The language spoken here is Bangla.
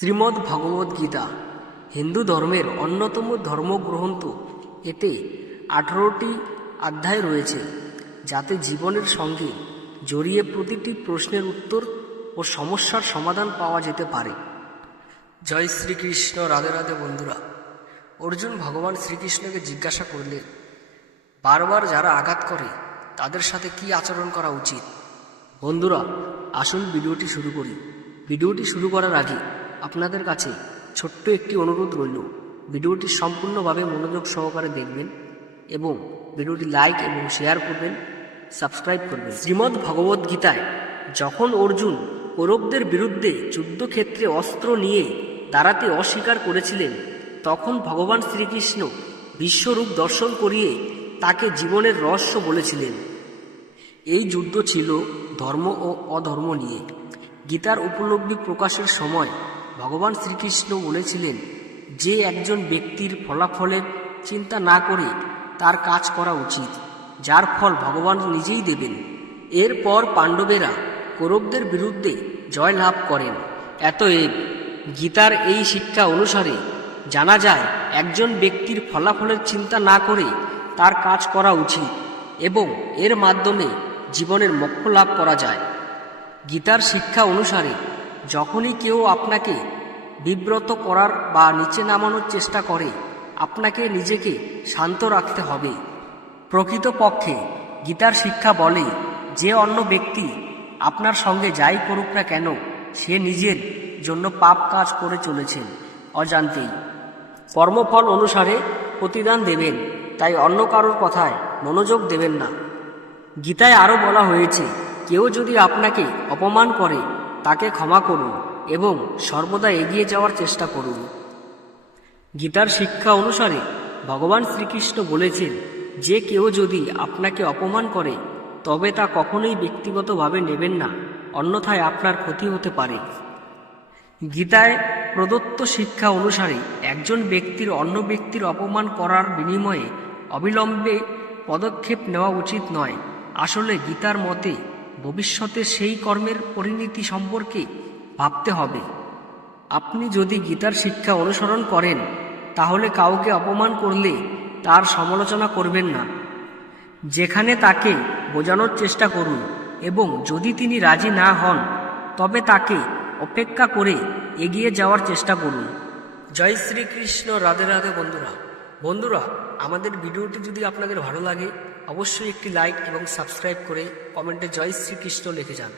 শ্রীমদ্ ভগবদ্ গীতা হিন্দু ধর্মের অন্যতম ধর্মগ্রন্থ। এতে 18টি অধ্যায় রয়েছে, যাতে জীবনের সঙ্গে জড়িয়ে প্রতিটি প্রশ্নের উত্তর ও সমস্যার সমাধান পাওয়া যেতে পারে। জয় শ্রীকৃষ্ণ। রাধে রাধে বন্ধুরা। অর্জুন ভগবান শ্রীকৃষ্ণকে জিজ্ঞাসা করলেন, বারবার যারা আঘাত করে তাদের সাথে কি আচরণ করা উচিত। বন্ধুরা, আসুন ভিডিওটি শুরু করি। ভিডিওটি শুরু করার আগে আপনাদের কাছে ছোট্ট একটি অনুরোধ রইল, ভিডিওটি সম্পূর্ণভাবে মনোযোগ সহকারে দেখবেন এবং ভিডিওটি লাইক এবং শেয়ার করবেন, সাবস্ক্রাইব করবেন। শ্রীমদ্ ভগবদ্ গীতায় যখন অর্জুন কৌরবদের বিরুদ্ধে যুদ্ধক্ষেত্রে অস্ত্র নিয়ে দাঁড়াতে অস্বীকার করেছিলেন, তখন ভগবান শ্রীকৃষ্ণ বিশ্বরূপ দর্শন করিয়ে তাকে জীবনের রহস্য বলেছিলেন। এই যুদ্ধ ছিল ধর্ম ও অধর্ম নিয়ে। গীতার উপলব্ধি প্রকাশের সময় ভগবান শ্রীকৃষ্ণ বলেছিলেন যে একজন ব্যক্তির ফলাফলের চিন্তা না করে তার কাজ করা উচিত, যার ফল ভগবান নিজেই দেবেন। এরপর পাণ্ডবেরা কৌরবদের বিরুদ্ধে জয়লাভ করেন। অতএব গীতার এই শিক্ষা অনুসারে জানা যায় একজন ব্যক্তির ফলাফলের চিন্তা না করে তার কাজ করা উচিত এবং এর মাধ্যমে জীবনের মোক্ষ লাভ করা যায়। গীতার শিক্ষা অনুসারে যখনই কেউ আপনাকে বিব্রত করার বা নিচে নামানোর চেষ্টা করে, আপনাকে নিজেকে শান্ত রাখতে হবে। প্রকৃতপক্ষে গীতার শিক্ষা বলে যে অন্য ব্যক্তি আপনার সঙ্গে যাই করুক না কেন, সে নিজের জন্য পাপ কাজ করে চলেছেন অজান্তেই। কর্মফল অনুসারে প্রতিদান দেবেন, তাই অন্য কারোর কথায় মনোযোগ দেবেন না। গীতায় আরও বলা হয়েছে, কেউ যদি আপনাকে অপমান করে তাকে ক্ষমা করুন এবং সর্বদা এগিয়ে যাওয়ার চেষ্টা করুন। গীতার শিক্ষা অনুসারে ভগবান শ্রীকৃষ্ণ বলেছেন যে কেউ যদি আপনাকে অপমান করে তবে তা কখনোই ব্যক্তিগতভাবে নেবেন না, অন্যথায় আপনার ক্ষতি হতে পারে। গীতায় প্রদত্ত শিক্ষা অনুসারে একজন ব্যক্তির অন্য ব্যক্তির অপমান করার বিনিময়ে অবিলম্বে পদক্ষেপ নেওয়া উচিত নয়। আসলে গীতার মতে ভবিষ্যতে সেই কর্মের পরিণতি সম্পর্কে ভাবতে হবে। আপনি যদি গীতার শিক্ষা অনুসরণ করেন তাহলে কাউকে অপমান করলে তার সমালোচনা করবেন না, যেখানে তাকে বোঝানোর চেষ্টা করুন এবং যদি তিনি রাজি না হন তবে তাকে অপেক্ষা করে এগিয়ে যাওয়ার চেষ্টা করুন। জয় শ্রীকৃষ্ণ। রাধে রাধে বন্ধুরা, আমাদের ভিডিওটি যদি আপনাদের ভালো লাগে অবশ্যই একটি লাইক এবং সাবস্ক্রাইব করে কমেন্টে জয় শ্রীকৃষ্ণ লিখে যান।